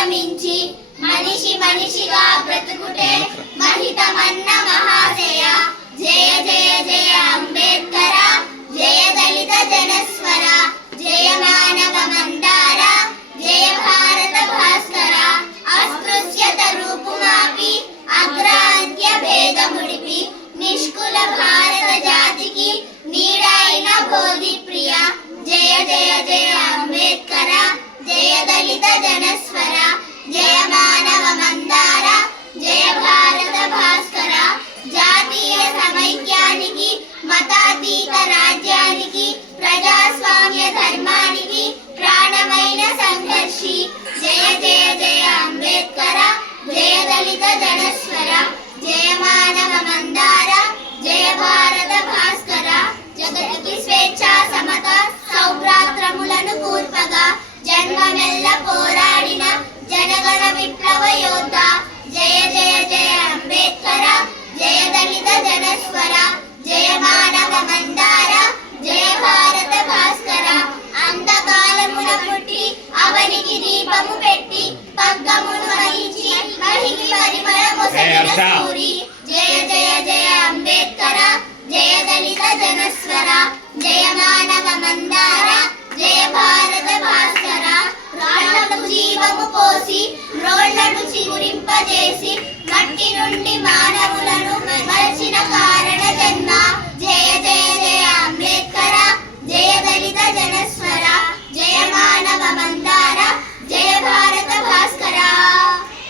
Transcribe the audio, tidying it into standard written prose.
అధిగమించి మనిషి మనిషిగా బ్రతుకుటే మహితమన్న మహాశయ. జయ జయ జయ అంబేద్కర, జయ దళిత జనస్వర, జయ మానవ మందార, జయ భారత భాస్కర. అస్పృశ్యత రూపుమాపి అగ్రాంత్య భేదముడిపి నిష్కుల భారత జాతికి నీడైన బోధి ప్రియ. జయ జయ జయ అంబేద్కర, జయ దళిత జనస్వర, జయ మానవ మందార, జయ భారత భాస్కర. జాతీయ సమైక్యానికి మతాతీత రాజ్యానికి ప్రజాస్వామ్య ధర్మానికి ప్రాణమైన సంఘర్షి. జయ జయ జయ అంబేద్కర, జయ దళిత జనస్వర, జయ మానవ మందార, జయ భారత భాస్కర. జగతికి స్వేచ్ఛ సమత సౌభ్రాత్రములను కూర్పగా జన్మమెల్ల పోరాడిన జనగణ విప్లవ యోధ. జయ జయ జయ అంబేద్కర, జయ దళిత జనస్వర, జయ మానవ మందార, జయ భారత భాస్కర. అంతకాలమున పుట్టి అవనికి దీపము పెట్టి పగ్గమును వహించి మహిళ పరిమళమొసగిన సూరి. జయ జయ జయ అంబేద్కర, జయ దళిత జనస్వర, జయ మానవ మందార, జయ భారత భాస్కర. రాళ్లకు జీవము పోసి రోళ్లను చిగురింపజేసి మట్టి నుండి మానవులను